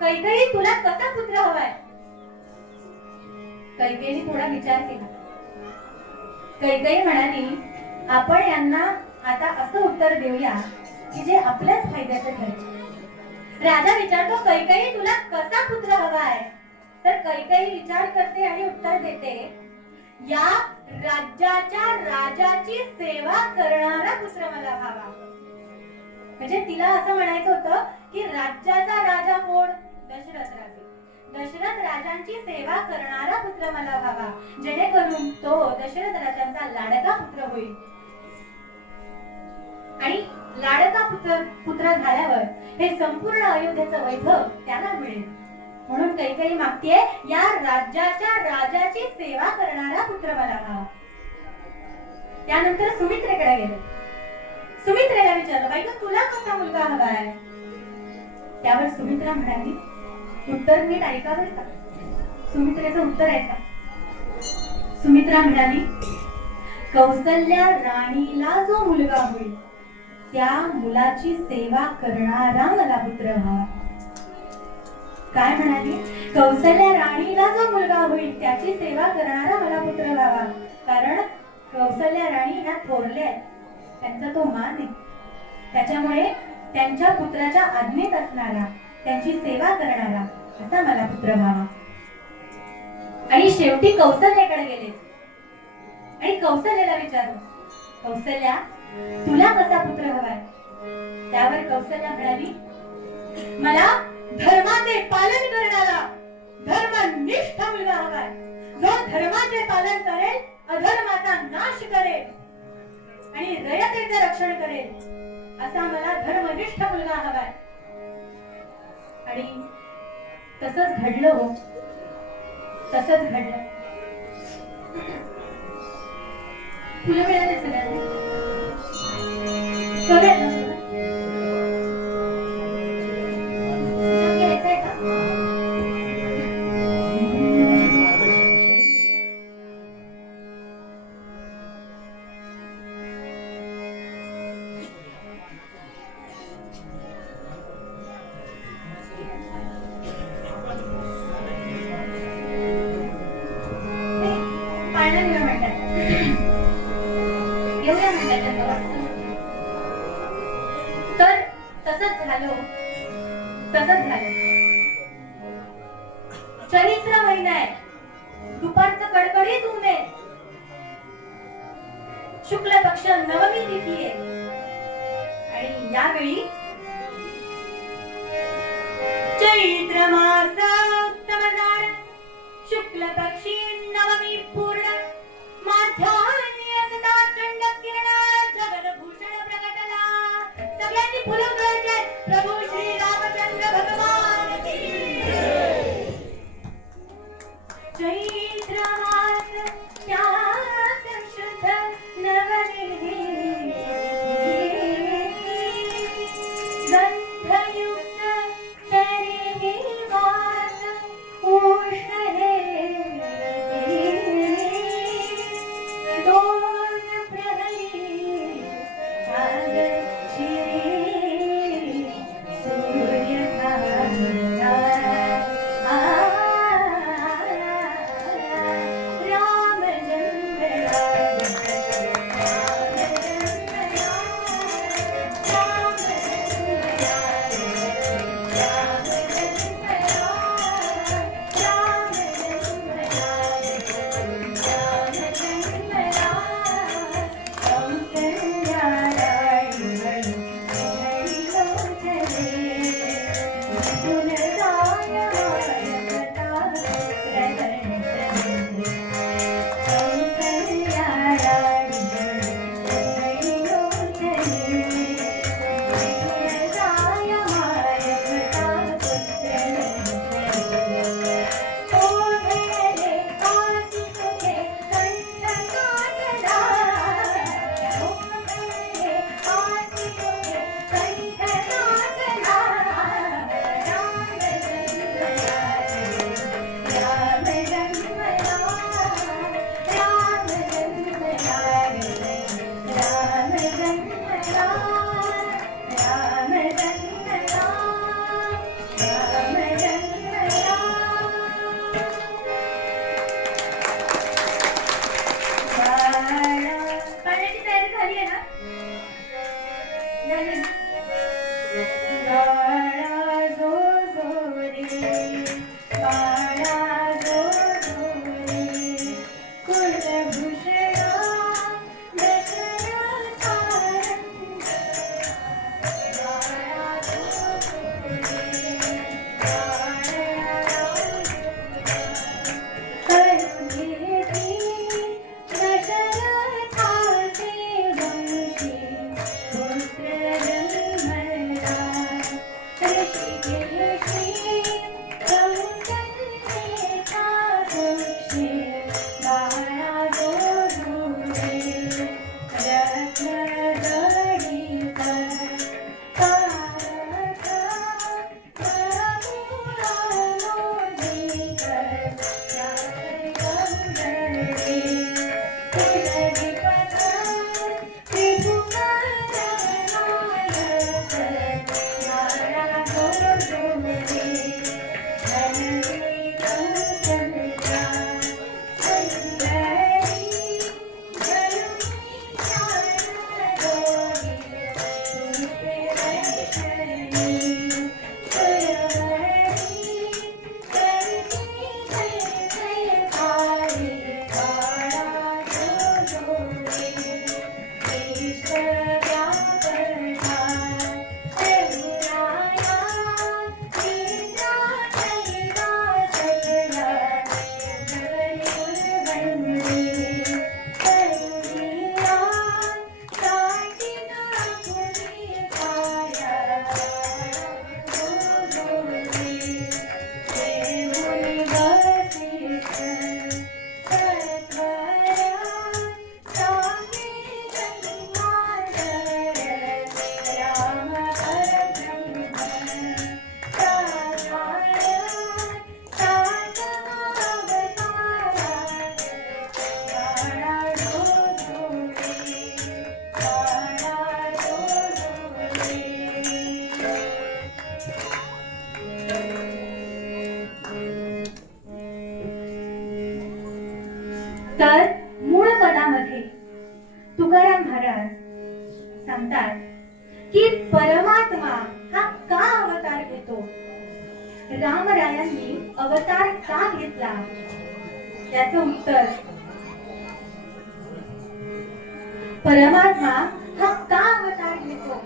कैकेयी तुला कसा पुत्र हवाय? कैकेयीने थोडा विचार केला. कैकेयी म्हणाली, आपण यांना आता असं उत्तर देऊया की जे आपल्याच फायद्याचं ठरेल. राजा विचारतो, कैकेयी तुला कसा पुत्र हवाय? तर कैकेयी विचार करते आणि उत्तर देते, या राज्याच्या राजाची सेवा करणारा पुत्र मला हवा. म्हणजे तिला असं म्हणायचं होतं की राज्याचा राजा कोण? दशरथ राजा. दशरथ राजांची सेवा करणारा पुत्र मला हवा, जेणेकरून तो दशरथ राजांचा लाडका पुत्र होईल. आणि लाडका पुत्र झाल्यावर हे संपूर्ण अयोध्येचं वैभव त्याला मिळेल. म्हणून कैकेयी मागतीये, या राज्याच्या राजाची सेवा करणारा पुत्र मला हवा. त्यानंतर सुमित्रेकडे गेले. सुमित्रेला विचारलं, बाई तुला कसा मुलगा हवाय? त्यावर सुमित्रा म्हणाली, उत्तर नीट ऐका बरं का. सुमित्रेचं उत्तर ऐका. सुमित्रा म्हणाली, कौसल्या राणीला जो मुलगा होईल त्या मुलाची सेवा करणारा मला पुत्र हवा. काय म्हणाली? कौसल्या राणीला जो मुलगा होईल त्याची सेवा करणारा मला पुत्र व्हावा. कारण कौसल्या राणी ह्या थोरल्या आहेत, त्यांचा तो मान आहे. त्याच्यामुळे त्यांच्या पुत्राच्या आज्ञेत असणारा, त्यांची सेवा करणारा असा मला पुत्र व्हावा. आणि शेवटी कौसल्याकडे गेले आणि कौसल्याला विचारलं, कौसल्या तुला कसा पुत्र हवाय? त्यावर कौसल्या म्हणाली, मला धर्माचे पालन करणारा धर्मनिष्ठ मुलगा हवाय, जो धर्माचे पालन करेल, अधर्माचा नाश करेल आणि रयतेचे रक्षण करेल, असा मला धर्मनिष्ठ मुलगा हवाय. आणि तसंच घडलं हो, तसंच घडलं. फुलं मिळाले सगळ्यांना. तर तसंच झालं. चैत्र महिना आहे, दुपारचं कडकडीत ऊन आहे, शुक्ल पक्ष नवमी तिथी आहे. आणि यावेळी चैत्र मास उत्तमदार शुक्ल पक्षी नवमी पूर्ण माध्यान्ही असता चंड किरण जगदभूषण प्रगटला. सगळ्यांनी फुलं उधळायचे. प्रभू श्री रामचंद्र भगवान की चैत्र मास त्यात शुद्ध नवमी गंधयुक्त तरी वास उष्ण पाण्याची तयारी झाली आहे ना? झाली ना? बाळा जो जो रे, बाळा जो जो रे, कुलभूषणा दशरथा रंग, बाळा जो जो रे, बाळा करून घेती दशरथाचे वंशी पुत्र जन्मला, ऋषिकेशी कौसल्येचा कुक्षी, बाळा जो जो रे, रत्नजडित तारका प्रभुरामोदित जय गौरवे, कुलदीपक त्रिभुवन नायक, बाळा जो जो रे, धनवी कौसल्या सुंदरी जनुनी चारदोरी, पुत्रवैष्णवी सुरवरी करती जय जयकारी, बाळा जो जो रे, ईश्वराकरता प्रभुराया निद्रा कैलास सकला, जगली कुलवंदे करुणिया साठीन आपुली पाया, जो जो रे, देऊन वसिष्ठ सत्वरा सांगे जन्मांतर, राम परब्रह्म साकार सातवा अवतार, बाळा जो जो रे, बाळा जो जो रे. तर मूळ पदामध्ये तुकाराम महाराज सांगतात की परमात्मा हा का अवतार घेतो, रामरायांनी अवतार का घेतला, याचं उत्तर परमात्मा हा का अवतार घेतो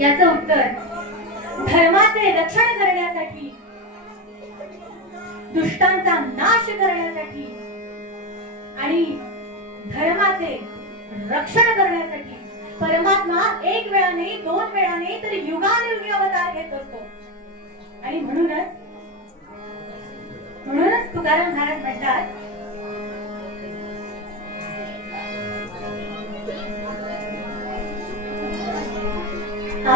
याचं उत्तर धर्माचे रक्षण करण्यासाठी, दुष्टांचा नाश करण्यासाठी आणि धर्माचे रक्षण करण्यासाठी परमात्मा एक वेळा नाही, दोन वेळा नाही, तर युगानुयुगी अवतार घेत असतो. आणि म्हणूनच तुकाराम महाराज म्हणतात आ